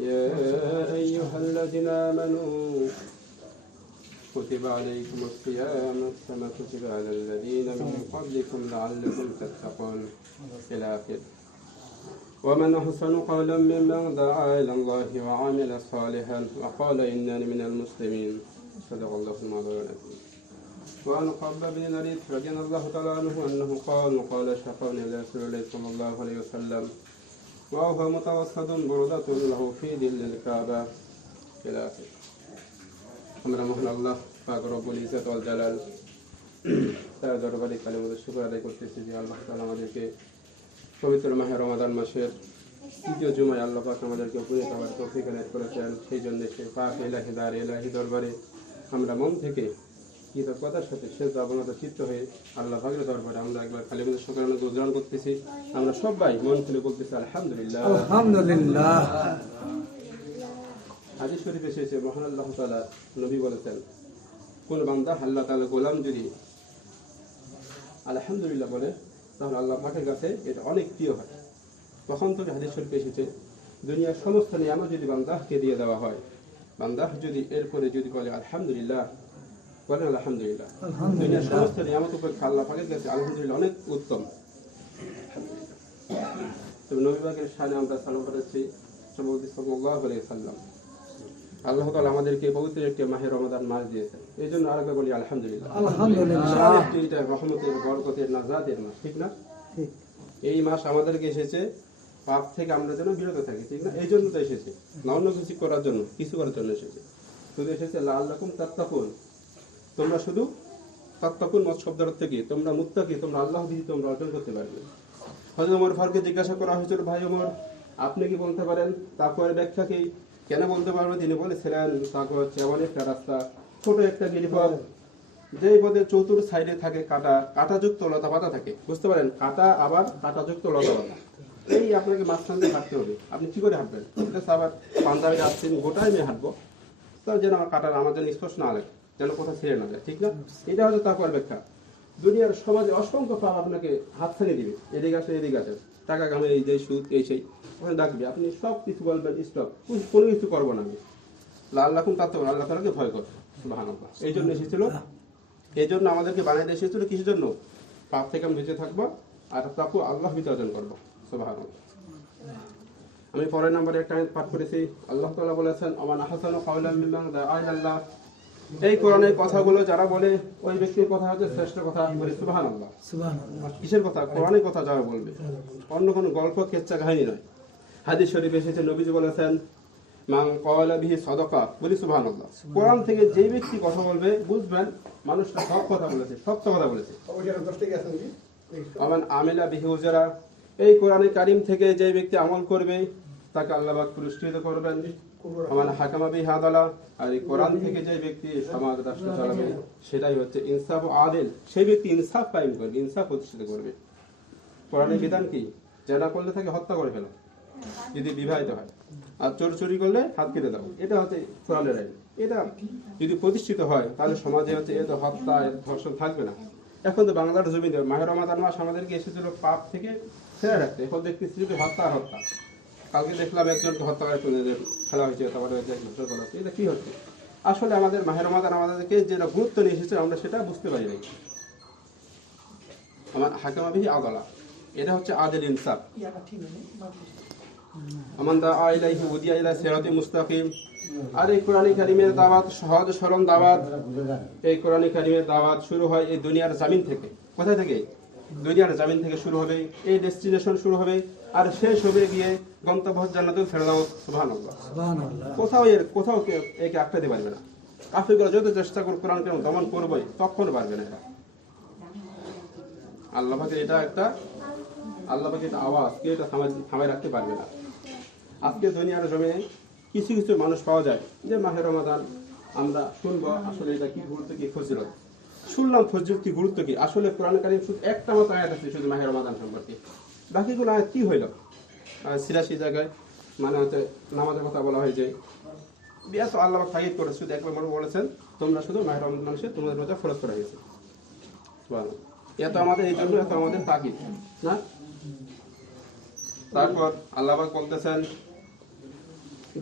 يا أيها الذين آمنوا كتب عليكم الصيام كما كتب على الذين من قبلكم لعلكم تتقون إلى آخره. ومن أحسن قولا ممن دعا إلى الله وعمل صالحا وقال إنني من المسلمين. صدق الله المولى. وعن خباب بن نريد رضي الله تعالى عنه أنه قال شفعني رسول الله صلى الله عليه وسلم وهو متوسد بردة له في ظل الكعبة إلى آخره. আমরা মহান আল্লাহ পাক রব্বুল ইজ্জত ওয়াল জালাল তার দরবারে কালিমাতুর শুকর আদায় করতেছি যে আল্লাহ তাআলা আমাদেরকে পবিত্র মাহে রমাদান মাসের তৃতীয় জুমায় আল্লাহ পাক আমাদেরকে উপনীত হওয়ার তৌফিক এনায়েত করেছেন। সেই জন্য সে পাক ইলাহি দরবারে আমরা মন থেকে কৃতজ্ঞতার সাথে শেষ অবনত চিত্ত হয়ে আল্লাহ পাকের দরবারে আমরা একবার কালিমাতুর শুকর আদায় উদ্যাপন করতেছি। আমরা সবাই মন খুলে বলতেছি আলহামদুলিল্লাহ আলহামদুলিল্লাহ। হাদিস শরীফে এসেছে মহান আল্লাহ তাআলা নবী বলেছেন, কোন বান্দা আল্লাহ তাআলা গোলাম যদি আলহামদুলিল্লাহ বলে তাহলে আল্লাহ পাকের কাছে এটা অনেক প্রিয় হয়। তখন থেকে হাদিস শরীফে এসেছে দুনিয়ার সমস্ত নিয়ামত যদি বান্দাহকে দিয়ে দেওয়া হয়, বান্দাহ যদি এরপরে যদি বলে আলহামদুলিল্লাহ, বলেন আলহামদুলিল্লাহ, দুনিয়ার সমস্ত নিয়ামত উপেক্ষা আল্লাহ পাকের কাছে আলহামদুলিল্লাহ অনেক উত্তম। তবে নবী পাকের শানে আমরা সালাম করেছি সাল্লাল্লাহু আলাইহি ওয়াসাল্লাম। আল্লাহ তাআলা আমাদেরকে পবিত্র একটি মাহে রমাদান মাস দিয়েছেন, এই জন্য আরেকবার বলি আলহামদুলিল্লাহ আলহামদুলিল্লাহ। এটা রহমতের বরকতের নাজাতের মাস, ঠিক না? এই মাস আমাদেরকে এসেছে পাপ থেকে আমরা যেন বিরত থাকি, ঠিক না? এই জন্য তো এসেছে, না অন্য কিছু করার জন্য, কিছু করার জন্য এসেছে। শুধু এসেছে লাআল্লাকুম তাত্তাকুন, তোমরা শুধু তাত্তাকুন মত শব্দের থেকে তোমরা মুত্তাকি, তোমরা আল্লাহ ভীতি তোমরা অর্জন করতে পারবে। হযরত ওমর ফারুককে জিজ্ঞাসা করা হয়েছিল, ভাই ওমর আপনি কি বলতে পারেন তাকওয়ার ব্যাখ্যা কি? কেন বলতে পারবে? তিনি বলেছিলেন তাকওয়া হচ্ছে এমন একটা রাস্তা, ছোট একটা গিরিপথ, যেই পথের চতুর সাইডে থাকে কাটা, কাটাযুক্ত লতা পাতা থাকে, বুঝতে পারেন? কাটা আবার কাটাযুক্ত লতা পাতা, এই আপনাকে মাঝখান দিয়ে হাঁটতে হবে। আপনি কি করে হাঁটবেন? আবার পাঞ্জাবি আসছেন গোটাই মেয়ে হাঁটবো, তো যেন আমার কাটার আমার যেন স্পর্শ না লাগে, যেন কোথাও ছেড়ে না যায়, ঠিক না? এটা হচ্ছে তাকওয়ার ব্যাখ্যা। দুনিয়ার সমাজে অসংখ্য পাপ আপনাকে হাত ছাড়িয়ে দিবে, এদিকে আসে এদিকে আসে, টাকা কামে এই যে সুদ এই সেই, ওখানে ডাকবে, আপনি সব কিছু বলবেন স্টপ, কোনো কিছু করবো না আমি, আল্লাহ তাত্তাকুন, আল্লাহ তাআলাকে ভয় কর, সুবহানাল্লাহ। এই জন্য এসেছিল, এই জন্য আমাদেরকে বানিয়ে এসেছিল কিসের জন্য? পাপ থেকে আমি বেঁচে থাকবো আর তাকওয়া আল্লাহ ভীতি অর্জন করবো, সুবহানাল্লাহ। আমি পরের নম্বরে একটা পাঠ করেছি, আল্লাহ তাআলা বলেছেন আমান আহসানু কাওলাম মিম্মান দাআ ইলাল্লাহ। এই কোরআনের কথাগুলো যারা বলে ওই ব্যক্তির কথা হচ্ছে শ্রেষ্ঠ কথা, বলি সুবহানাল্লাহ। সুবহানাল্লাহ। কিসের কথা? কোরআনের কথা যারা বলবে, অন্য কোনো গল্প কেচ্চা কাহিনী নয়। হাদিস শরীফে এসেছে নবীজি বলেছেন মান ক্বালা বিহি সাদাকা, বলি সুবহানাল্লাহ। কোরআন থেকে যে ব্যক্তি কথা বলবে বুঝবেন মানুষটা সব কথা বলেছে, সত্য কথা বলেছে। আমান আমিলা বিহি উজরা, এই কোরআনে কারীম থেকে যে ব্যক্তি আমল করবে তাকে আল্লাহ পাক পুরস্কৃত করবেন। আমান হাকামা বিহি আদালা, আর এই কোরআন থেকে যে ব্যক্তি সমাজ রাষ্ট্র চালাবে সেটাই হচ্ছে ইনসাফ ও আদিল, সেই ব্যক্তি ইনসাফ কায়েম করবে, ইনসাফ প্রতিষ্ঠিত করবে। কোরআনের বিধান কি? জেনা করলে তাকে হত্যা করে ফেলো যদি বিবাহিত হয়, আর চুরি করলে হাত কেটে দাও, এটা হচ্ছে কোরআনের আইন। এটা যদি প্রতিষ্ঠিত হয় তাহলে সমাজে হচ্ছে এত হত্যা ধর্ষণ থাকবে না। এখন তো বাংলার জমিতে মাহে রমাদান মাস আমাদেরকে এসেছিল পাপ থেকে ফেরা রাখতে, এখন দেখতেছি শুধু হত্যা আর হত্যা। কালকে দেখলাম একজনকে হত্যা করে ফেলা হয়েছে, তারপরে এটা কি হচ্ছে? আসলে আমাদের মাহে রমাদান আমাদেরকে যেটা গুরুত্ব নিয়ে এসেছে আমরা সেটা বুঝতে পারি নাই। আমার হাকামা বিহি আদালা, এটা হচ্ছে আদিল ইনসাফ। আমান দাআ ইলাইহি হুদিয়া ইলা সিরাতিল মুস্তাকিম, আর এই কোরআনে কারীমের দাওয়াত সহজ সরল দাওয়াত। এই কোরআনে কারীমের দাওয়াত শুরু হয় এই দুনিয়ার জমিন থেকে। কোথায় থেকে? দুনিয়ার জমিন থেকে শুরু হবে, এই ডেস্টিনেশন শুরু হবে আর শেষ হবে গিয়ে গন্তব্য জান্নাতুল ফেরদাউস, সুবহানাল্লাহ। কোথাও একে আটকাতে পারবে না। কাফিররা যত চেষ্টা করে কোরআন কেন দমন করবে তখন পারবে না। আল্লাহ পাকের এটা একটা, আল্লাহ পাকের এটা আওয়াজ, কেউ এটা থামায় রাখতে পারবে না। আজকে দুনিয়ার জমিনে কিছু কিছু মানুষ পাওয়া যায় যে মাহে রমাদান আমরা শুনবো, আসলে এটা কি গুরুত্ব, কি ফজিলত শুনলাম, ফজিলত কি গুরুত্ব কি? আসলে কোরআন কারীম শুধু একটা মাত্র আয়াত আছে শুধু মাহে রমাদান সম্পর্কে, বাকিগুলো আয়াত কি হইল? ৮৬ জায়গায় মানে হচ্ছে নামাজের কথা বলা হয় যে বিয়াস আল্লাহ তাগিদ করে শুধু একবার বলেছেন তোমরা শুধু মাহে রমজান মাসে তোমাদের রোজা ফরজ করা হয়েছে। এত আমাদের এই জন্য এত আমাদের তাগিদ না। তারপর আল্লাহ পাক বলতেছেন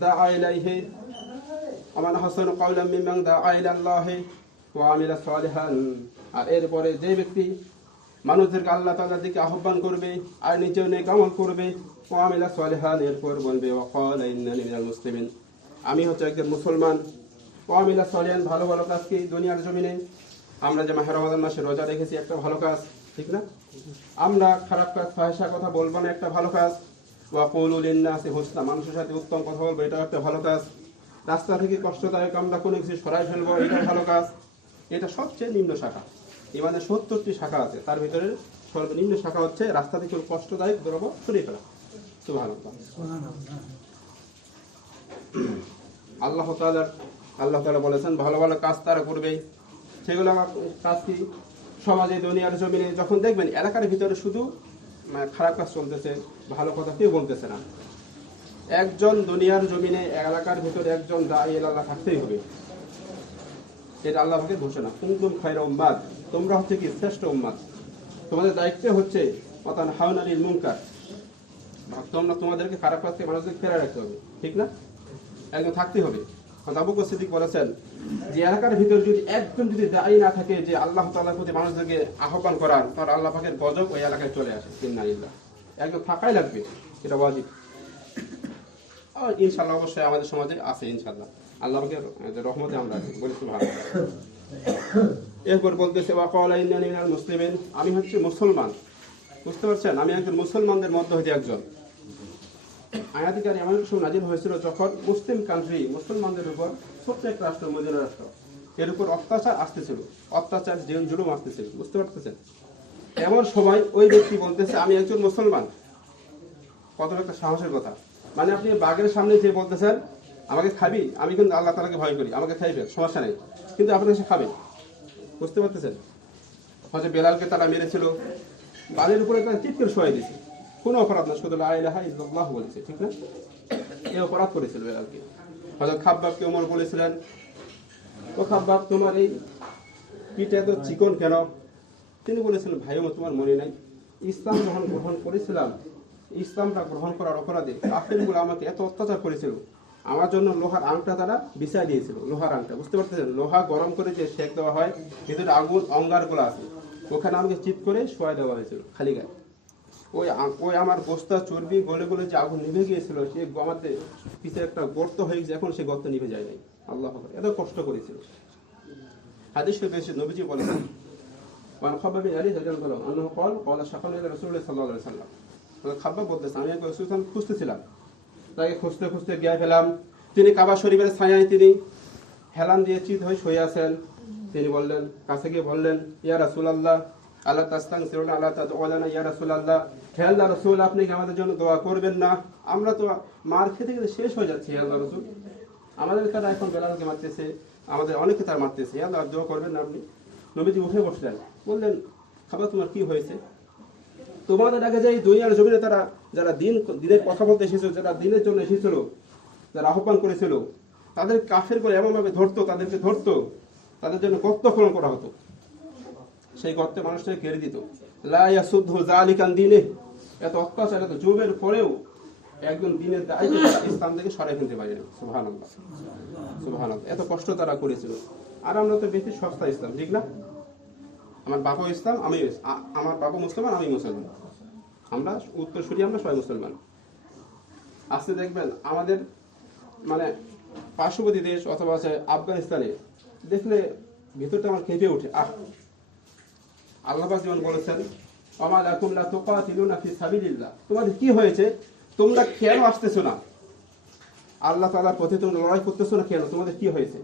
দাআ ইলাইহি ওয়া মান আহসানু কাওলাম মিম্মান দাআ ইলাল্লাহি ওয়া আমিলা সালিহান। আর এরপরে যে ব্যক্তি মানুষদেরকে আল্লাহ তাআলার দিকে আহ্বান করবে আর নিজেও নেক আমল করবে, ওয়া আমিলা সালিহান, এরপর বলবে ওয়া ক্বালা ইন্নানি মিনাল মুসলিমিন, আমি হচ্ছে একজন মুসলমান। ওয়া আমিলা সালিহান, ভালো ভালো কাজ কি দুনিয়ার জমিনে আমরা যে মাহে রমাদান মাসে রোজা রেখেছি একটা ভালো কাজ, ঠিক না? আমরা খারাপ কাজ ফাহিশা কথা বলবো না, একটা ভালো কাজ। ওয়া কুলু লিন-নাসি হুসনা, মানুষের সাথে উত্তম কথা বলবো, এটা একটা ভালো কাজ। রাস্তা থেকে কষ্টদায়ক আমরা কোনো কিছু সরাই ফেলবো, এটা ভালো কাজ। এটা সবচেয়ে নিম্ন শাখা। ইমানের ৭০টি শাখা আছে, তার ভিতরে সর্বনিম্ন শাখা হচ্ছে রাস্তা থেকে কষ্টদায়ক দ্রব্য সরিয়ে ফেলা। সুবহানাল্লাহ। আল্লাহ তাআলা বলেছেন ভালো ভালো কাজ তারা করবে। সেগুলো কাজ কি? সমাজে দুনিয়ার জমিনে যখন দেখবেন এলাকার ভিতরে শুধু খারাপ কাজ চলতেছে, ভালো কথা কেউ বলতেছে না, একজন দুনিয়ার জমিনে এলাকার ভিতরে একজন দাঈ ইলাল্লাহ থাকতেই হবে। এটা আল্লাহ পাকের ঘোষণা, কুনতুম খায়রা উম্মাত, তোমরা হচ্ছে কি শ্রেষ্ঠ উম্মাত। তোমাদের দায়িত্ব হচ্ছে ওয়াতানহাউনা আনিল মুনকার, তোমরা তোমাদেরকে খারাপ কাজ থেকে মানুষকে ফেরায় রাখতে হবে, ঠিক না? একজন থাকতেই হবে। আবু বকর সিদ্দিক বলেছেন যে এলাকার ভিতরে যদি একজন যদি দায়ী না থাকে যে আল্লাহ তাআলার প্রতি মানুষদেরকে আহ্বান করার, তার আল্লাহ পাকের গজব ওই এলাকায় চলে আসে। ইন্নালিল্লাহ, একজন থাকাই লাগবে, এটা ওয়াজিব। আর ইনশাআল্লাহ অবশ্যই আমাদের সমাজে আছে, ইনশাআল্লাহ আল্লাহ পাকের রহমতে আমরা আছি, বলি সুবহানাল্লাহ। এরপর বলতেছে ওয়া ক্বালা ইন্নানি মিনাল মুসলিমিন, আমি হচ্ছে মুসলমান। বুঝতে পারছেন, আমি একজন মুসলমানদের মধ্যে হইতে একজন। আয়াতিকারী এমন কিছু নাজিল হয়েছিল যখন মুসলিম কান্ট্রি, মুসলমানদের উপর ছোট্ট একটা রাষ্ট্র, মদিনা রাষ্ট্র, এর উপর অত্যাচার আসতেছিল, অত্যাচার জুলুম আসতেছিল। বুঝতে পারতেছেন? এমন সময় ওই ব্যক্তি বলতেছে আমি একজন মুসলমান। কত একটা সাহসের কথা! মানে আপনি বাঘের সামনে যে বলতেছেন আমাকে খাবি, আমি কিন্তু আল্লাহ তাআলাকে ভয় করি, আমাকে খাইবে, সমস্যা নেই, কিন্তু আপনাকে সে খাবে। বুঝতে পারতেছেন? হয়তো বেলালকে তারা মেরেছিল, বালির উপরে তারা চিৎকার শোয়াই দিয়েছে, কোনো অপরাধ না, শুধু লা ইলাহা ইল্লাল্লাহ বলেছে, ঠিক না? এই অপরাধ করেছিল বেলালকে। হয়তো খাব্বাবকে ওমর বলেছিলেন ও খাব্বাব তোমার এই পিঠে এত চিকন কেন? তিনি বলেছিলেন ভাই ওমর তোমার মনে নাই ইসলাম যখন গ্রহণ করেছিলাম, ইসলামটা গ্রহণ করার অপরাধে কাফেরগুলো আমাকে এত অত্যাচার করেছিল, আমার জন্য লোহার আংটা তারা বিছাই দিয়েছিল, লোহার আংটা। বুঝতে পারতেছেন? লোহা গরম করে যে সেক দেওয়া হয়, ভিতরে আগুন অঙ্গারগুলো আছে, ওখানে আমাকে চিৎ করে শোয়াই দেওয়া হয়েছিল খালি গায়ে। ওই আমার বস্তা চর্বি গলে গলে যে আগুন নিভে গিয়েছিল, সে আমাদের পিছনে একটা গর্ত হয়ে গেছে, এখন সে গর্ত নিভে যায় নাই। আল্লাহ এত কষ্ট করেছিল। হাদিস শরীফে এসে নবীজি বলেছেন মান খাব্বাব বিন আলী রাদিয়াল্লাহু আনহু আন্নাহু ক্বাল ক্বালা শাকালু ইলা রাসূলুল্লাহ সাল্লাল্লাহু আলাইহি ওয়াসাল্লাম। খাব্বাব বলতেছেন আমি একবার রাসূল সাল্লাল্লাহু খুঁজতেছিলাম, তাকে খুঁজতে খুঁজতে গিয়ে পেলাম তিনি কাবা শরীফের ছায়ায় তিনি হেলান দিয়ে চিত হয়ে শুয়ে আছেন। তিনি বললেন, কাছে গিয়ে বললেন ইয়া রাসূলুল্লাহ আলা তাস্তাগফিরুনা আলা তাদউলানা ইয়া রাসূলুল্লাহ, হে আল্লাহর রাসূল আপনি কি আমাদের জন্য দোয়া করবেন না? আমরা তো মার খেতে খেতে শেষ হয়ে যাচ্ছি, হে আল্লাহর রাসূল, আমাদের তারা এখন বেলালকে মারতেছে, আমাদের অনেকে তার মারতেছে, হে আল্লাহ দোয়া করবেন না আপনি? নবীজি উঠে বসলেন, বললেন খাবার তোমার কি হয়েছে? তোমাদের আগে যে দুনিয়ার জমিনে তারা যারা দিনের কথা বলতে এসেছিল, যারা দিনের জন্য এসেছিল, যারা আহ্বান করেছিল, তাদের কাফের করে এমনভাবে ধরতো, তাদেরকে ধরতো, তাদের জন্য গর্ত খনন করা হতো, সেই গর্তে মানুষটাকে ঘেরে দিত। লা ইয়াসুদ্দু যালিকান দীনে, এত অত্যাচার এত জুলুমের পরেও একজন দিনের দায়িত্ব ইসলাম থেকে সরাই ফেলতে পারে না। সুবহানাল্লাহ, সুবহানাল্লাহ, এত কষ্ট তারা করেছিল। আর আমরা তো বেশি সস্তা ইসলাম, ঠিক না? আমার বাবা ইসলাম, আমি আমার বাবা মুসলমান, আমি মুসলমান, আমরা উত্তরসূরি, আমরা সবাই মুসলমান। আজকে দেখবেন আমাদের মানে পার্শ্ববর্তী দেশ অথবা আফগানিস্তানে দেখলে ভিতরটা আমার কেঁপে ওঠে। আল্লাহ পাক যেমন বলেছেন ওমা লাকুম লা তুকাতিলুনা ফি সাবিলিল্লাহ, তোমাদের কি হয়েছে, তোমরা কেন আসতেছো না আল্লাহ তাআলার পথে, তোমরা লড়াই করতেছো না কেন, তোমাদের কি হয়েছে?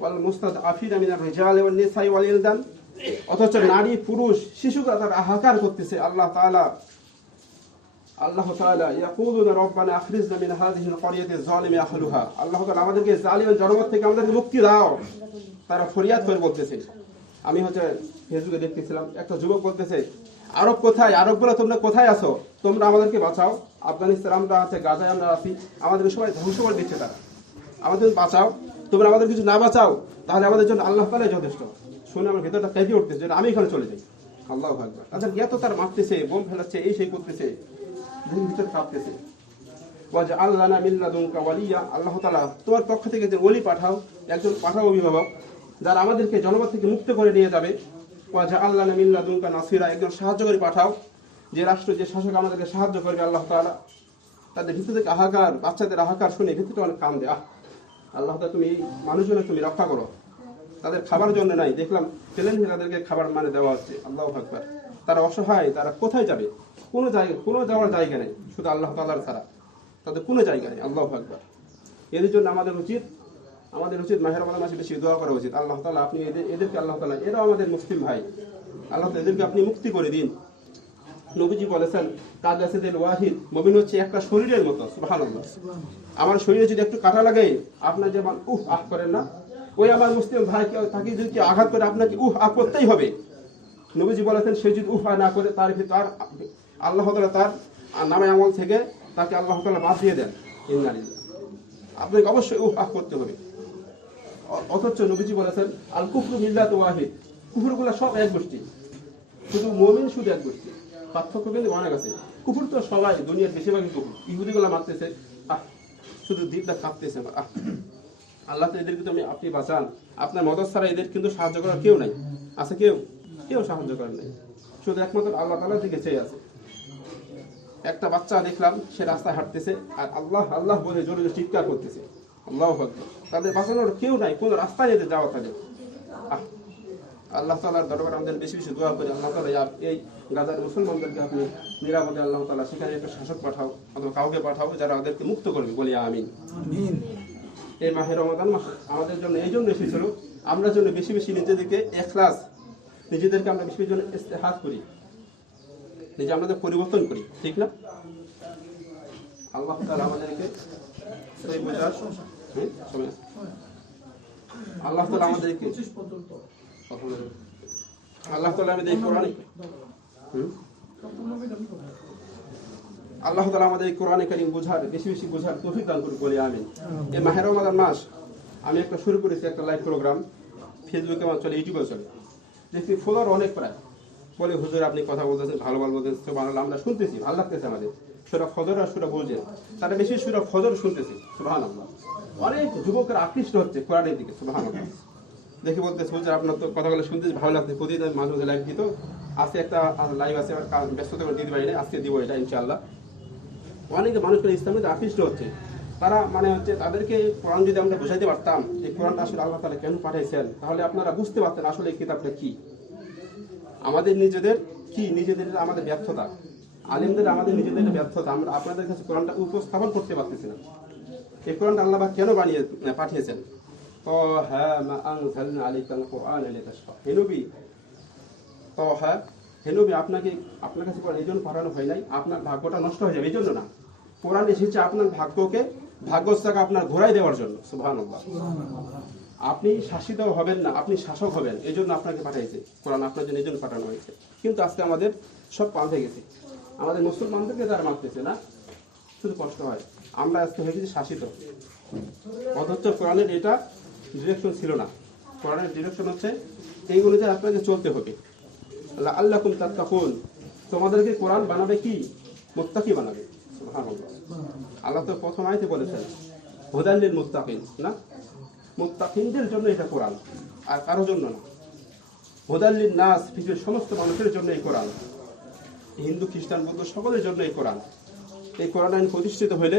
ওয়াল মুস্তাদআফিনা মিনার রিজালি ওয়ান নিসাই ওয়াল ইলদান, অথচ নারী পুরুষ শিশুরা তারা হাহাকার করতেছে। আল্লাহ তাআলা ইয়াকুলুনা রব্বানা আখরিজনা মিন হাযিহিল ক্বরিয়াতি যালিমি আহলুহা, আল্লাহ তাআলা আমাদেরকে জালিম জনপদ থেকে আমাদেরকে মুক্তি দাও, তারা ফরিয়াদ করে বলতেছে। আমি ফেসবুকে দেখতেছিলাম একটা যুবক বলতেছে আরব কোথায়, আরবগুলো তোমরা কোথায় আছো, তোমরা আমাদেরকে বাঁচাও, আফগানিস্তান আমরা আছে, গাজায় আমরা আছি, আমাদের সবাই ধ্বংস করে দিচ্ছে তারা, আমাদের বাঁচাও, তোমরা আমাদের কিছু না বাঁচাও তাহলে আমাদের জন্য আল্লাহ তাআলাই যথেষ্ট। শুনে আমার ভেতরটা কেঁপে উঠতেছে, আমি এখানে চলে যাই। আল্লাহু আকবার। তাদের এত তার মারতেছে, বোম ফেলাচ্ছে, এই সেই করতেছে, ভিতর কাঁপতেছে। ওয়াজআল লানা মিন লাদুনকা ওয়ালিয়া, আল্লাহ তাআলা তোমার পক্ষ থেকে যে ওলি পাঠাও, একজন পাঠাও অভিভাবক যারা আমাদেরকে জনপদ থেকে মুক্ত করে নিয়ে যাবে। ওয়াজআল লানা মিন লাদুনকা নাসিরা, একজন সাহায্যকারী পাঠাও, যে রাষ্ট্র যে শাসক আমাদেরকে সাহায্য করবে। আল্লাহ তাআলা তাদের ভিতর থেকে হাহাকার, বাচ্চাদের হাহাকার শুনে ভিতরটা অনেক কান দেয়, আল্লাহ তাআলা তুমি এই মানুষজনের তুমি রক্ষা করো, তাদের খাবার জন্য নাই, দেখলাম প্লেন থেকে তাদেরকে খাবার মানে দেওয়া হচ্ছে। আল্লাহু আকবার, তারা অসহায়, তারা কোথায় যাবে? কোনো যাওয়ার জায়গা নেই, শুধু আল্লাহ তাআলার ছাড়া তাদের কোনো জায়গা নেই। আল্লাহু আকবার। এদের জন্য আমাদের উচিত মাহে রমজান মাসে বেশি দোয়া করা উচিত। আল্লাহ তাআলা আপনি এদেরকে আল্লাহ তাআলা, এরাও আমাদের মুসলিম ভাই, আল্লাহ তাআলা এদেরকে আপনি মুক্তি করে দিন। নবীজি বলেছেন কাদাসিদুল ওয়াহিদ, মুমিন হচ্ছে একটা শরীরের মতো। সুবহানাল্লাহ, আমার শরীরে যদি একটু কাটা লাগে, আপনার যেমন আহ করেন না, ওই আমার মুসলিম ভাই তাকে যদি আঘাত করে আপনাকে করতেই হবে। নবীজি বলেছেন সে যদি না করে তার ভিতর আল্লাহ তাআলা তার নামে আমল থেকে তাকে আল্লাহ তাআলা বাদ দিয়ে দেন। ইন্নালিল্লাহ, আপনাকে অবশ্যই করতে হবে। অথচ নবীজি বলেছেন আল কুফরু মিল্লাতুন ওয়াহিদ, কুফরগুলো সব এক গোষ্ঠী, শুধু মুমিন শুধু এক গোষ্ঠী, পার্থক্য কিন্তু অনেক আছে। কুফর তো সবাই, দুনিয়ার বেশিরভাগই কুফর। ইহুদিগুলো মারতেছে, শুধু দিনটা কাঁপতেছে। আল্লাহ তো এদেরকে তুমি আপনি বাঁচান, আপনার মদত ছাড়া এদের কিন্তু সাহায্য করার কেউ নাই। আছে কেউ সাহায্য করেন নাই, শুধু একমাত্র আল্লাহ তাআলার দিকে চেয়ে আছে। একটা বাচ্চা দেখলাম সে রাস্তায় হাঁটতেছে আর আল্লাহ আল্লাহ বলে জোরে জোরে চিৎকার করতেছে। আল্লাহু আকবার, তাদের বাঁচানোর কেউ নাই, কোনো রাস্তায় এদের যাওয়া থাকে। আল্লাহ তাআলার দরবারে আমাদের বেশি বেশি দোয়া করি, আল্লাহ তাআলা এই গাজার মুসলমানদেরকে আপনি নিরাপদে আল্লাহ তাআলা সেখানে একটা শাসক পাঠাও অথবা কাউকে পাঠাও যারা ওদেরকে মুক্ত করবে, বলি আমিন। এই মাহে রমাদান মাস আমাদের জন্য এই জন্য এসেছিল, আমরা জন্য বেশি বেশি নিজেদেরকে ইখলাস, নিজেদেরকে আমরা বেশি বেশি জন্য ইস্তেহাদ করি, নিজে আমাদের পরিবর্তন করি, ঠিক না? আল্লাহ তাআলা আমাদেরকে সেই বোঝার আল্লাহ তাআলা আমাদেরকে আল্লাহ তাআলা আমাদের কোরআনে কারীম বোঝার বেশি বেশি বোঝার তৌফিক দান করুন, বলি আমিন। এই মাহে রমাদান মাস আমি একটা শুরু করেছি, একটা লাইভ প্রোগ্রাম ফেসবুকে চলে, ইউটিউবে চলে, দেখি ফলোয়ার অনেক প্রায় বলে হুজুর আপনি কথা বলতেছেন, ভালো বলতেছেন, সুবহানাল্লাহ, আমরা শুনতেছি, ভালো লাগতেছে আমাদের। সূরা ফজর আর সূরা বুলজেন, তারা বেশি সূরা ফজর শুনতেছি, সুবহানাল্লাহ। অনেক যুবকরা আকৃষ্ট হচ্ছে কোরআনের দিকে, সুবহানাল্লাহ। দেখি বলতেছে হুজুর আপনার তো কথাগুলো শুনতেছি ভালো লাগছে, প্রতিদিন মাঝে মাঝে লাইভ দিত, আজকে একটা লাইভ আছে, ব্যস্ততা দিতে পারি না, আজকে দিব এটা ইনশাআল্লাহ। অনেকে মানুষের ইসলামে আকৃষ্ট হচ্ছে, তারা মানে হচ্ছে তাদেরকে কোরআন যদি আমরা বোঝাইতে পারতাম এই কোরআনটা আসলে আল্লাহ তাআলা কেন পাঠাইছেন, তাহলে আপনারা বুঝতে পারতেন আসলে এই কিতাবটা কি। আমাদের নিজেদের আমাদের ব্যর্থতা, আলেমদের আমাদের নিজেদের ব্যর্থতা, আমরা আপনাদের কাছে কোরআনটা উপস্থাপন করতে পারতেছি না। এই কোরআনটা আল্লাহ কেন পাঠিয়েছেন? আপনার কাছে কোরআন এই জন্য পাঠানো হয় নাই আপনার ভাগ্যটা নষ্ট হয়ে যাবে, এই জন্য না। কোরআন এসেছে আপনার ভাগ্যটাকে আপনার ঘোরাই দেওয়ার জন্য, সুবহানাল্লাহ। আপনি শাসিত হবেন না, আপনি শাসক হবেন, এই জন্য আপনাকে পাঠাইছে কোরআন, আপনার জন্য এই জন্য পাঠানো হয়েছে। কিন্তু আজকে আমাদের সব পাল্টে গেছে, আমাদের মুসলমানদেরকে তারা মানতেছে না, শুধু কষ্ট হয়। আমরা আজকে হয়ে গেছি শাসিত, অথচ কোরআনের এটা ডিরেকশন ছিল না। কোরআনের ডিরেকশন হচ্ছে এই অনুযায়ী আপনাকে চলতে হবে। লাআল্লাকুম তাত্তাকুন, তোমাদেরকে কোরআন বানাবে কি? মুত্তাকি বানাবে, সুবহানাল্লাহ। আল্লাহ তো প্রথম আয়াতে বলেছেন হুদাল লিল মুত্তাকিন, না? মুত্তাকিনদের জন্য এটা কোরআন, আর কারোর জন্য না। হুদাল লিন নাস, পৃথিবীর সমস্ত মানুষের জন্য এই কোরআন, হিন্দু খ্রিস্টান বৌদ্ধ সকলের জন্য এই কোরআন। এই কোরআন আইন প্রতিষ্ঠিত হলে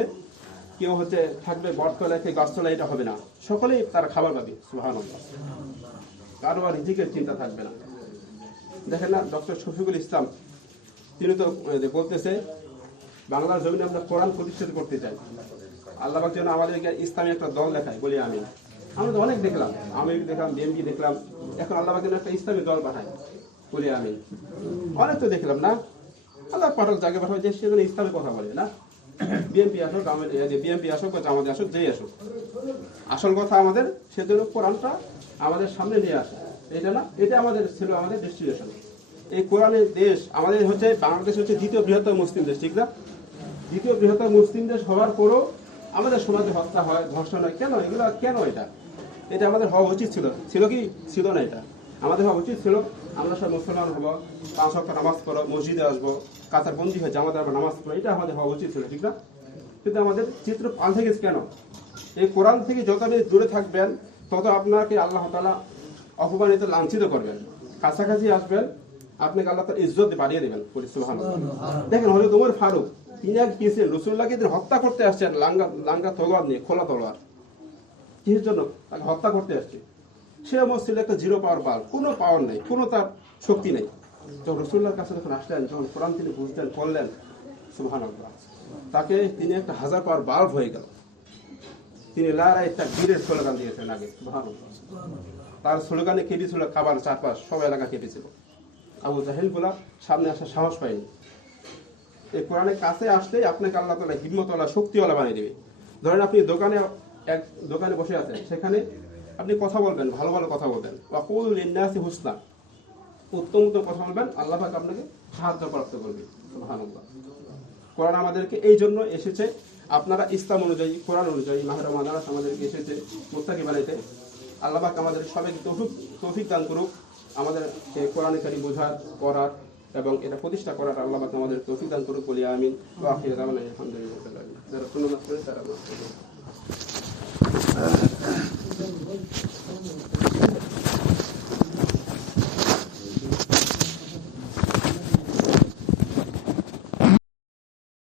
কেউ হচ্ছে থাকবে বটতলায়, কেউ গাছতলায়, এটা হবে না, সকলেই তারা খাবার পাবে, সুবহানাল্লাহ। কারো আর রিজিকের চিন্তা থাকবে না। দেখেন না, ডক্টর শফিকুল ইসলাম তিনি তো বলতেছে বাংলার জমিনে আমরা কোরআন প্রতিষ্ঠিত করতে চাই, আল্লাহ পাক যেন আমাদেরকে ইসলামী একটা দল দেখায়, বলি আমিন। আমরা তো অনেক দেখলাম, আমির দেখলাম, বিএনপি দেখলাম, এখন আল্লাহ পাক যেন একটা ইসলামী দল পাঠায়, বলি আমিন। অনেক তো দেখলাম না, আল্লাহ পাঠাক যাকে পাঠাবে যে সে যেন ইসলামের কথা বলে, না? বিএনপি আসুক, বিএনপি আসুক, জামাতে আসুক, যেই আসুক, আসল কথা আমাদের সেজন্য কোরআনটা আমাদের সামনে নিয়ে আসে, এটা না? এটা আমাদের ছিল আমাদের ডেস্টিনেশন। এই কোরআনের দেশ আমাদের হচ্ছে বাংলাদেশ হচ্ছে দ্বিতীয় বৃহত্তম মুসলিম দেশ, ঠিক না? দ্বিতীয় বৃহত্তম মুসলিম দেশ হওয়ার পরও আমাদের সমাজে হত্যা হয়, ধর্ষণ হয়, কেন? এগুলো কেন? এটা আমাদের হওয়া উচিত ছিল কি? ছিল না। এটা আমাদের হওয়া উচিত ছিল আমরা সব মুসলমান হবো, 5 ওয়াক্ত নামাজ পড়ো, মসজিদে আসবো, কাতার বন্দী হয়ে জামাতে আমরা নামাজ পড়ো, এটা আমাদের হওয়া উচিত ছিল, ঠিক না? কিন্তু আমাদের চিত্র পাল্টে গেছে কেন? এই কোরআন থেকে যত আপনি দূরে থাকবেন তত আপনাকে আল্লাহ তাআলা অপমানিত লাঞ্ছিত করবেন। কাছাকাছি আসবেন আপনাকে আল্লাহ তাআলা ইজ্জত বাড়িয়ে দেবেন। সুবহানাল্লাহ। দেখেন হযরত ওমর ফারুক তিনি এক গিয়েছিলেন রাসূলুল্লাহকে হত্যা করতে আসছেন, লাঙ্গা তলোয়ার নিয়ে, খোলা তলোয়ার। কিসের জন্য? তাকে হত্যা করতে আসছে। সে ছিল একটা জিরো পাওয়ার বাল, কোনো পাওয়ার নেই, কোনো তার শক্তি নেই। যখন রাসূলুল্লাহর কাছে যখন আসলেন, যখন কোরআন তিনি বুঝলেন, পড়লেন, সুবহানাল্লাহ, তাকে তিনি একটা 1000 পাওয়ার বাল্ব হয়ে গেল। তিনি লারাই তাকবীরের স্লোগান দিয়েছেন আগে, সুবহানাল্লাহ। তার স্লোগানে কেঁপেছিল কাবার চারপাশ, সব এলাকা কেঁপেছিল। আবু জাহেল গুলা সামনে আসার সাহস পায়নি। এই কোরআনের কাছে আসলেই আপনাকে আল্লাহ তাআলা হিম্মতওয়ালা, শক্তিওয়ালা বানিয়ে দেবে। ধরেন আপনি দোকানে বসে আছেন, সেখানে আপনি কথা বলবেন, ভালো ভালো কথা বলবেন, ওয়াকুল লিন্নাসি হুসনা, উত্তম উত্তম কথা বলবেন, আল্লাহ পাক আপনাকে সাহায্য প্রাপ্ত করবে। সুবহানাল্লাহ। কোরআন আমাদেরকে এই জন্য এসেছে, আপনারা ইসলাম অনুযায়ী, কোরআন অনুযায়ী মাহে রমাদান আমাদেরকে এসেছে মুত্তাকি বানাইতে। আল্লাহ পাক আমাদের সবাইকে তৌফিক দান করুক, আমাদের কোরআনে কারীম বোঝার, পড়ার এবং এটা প্রতিষ্ঠা করার আল্লাহ পাক আমাদের তৌফিক দান করুক, বলি আমিন। ওয়া আখিরু দাওয়ানা আলহামদুলিল্লাহ। যারা সুন্নাত করেন তারা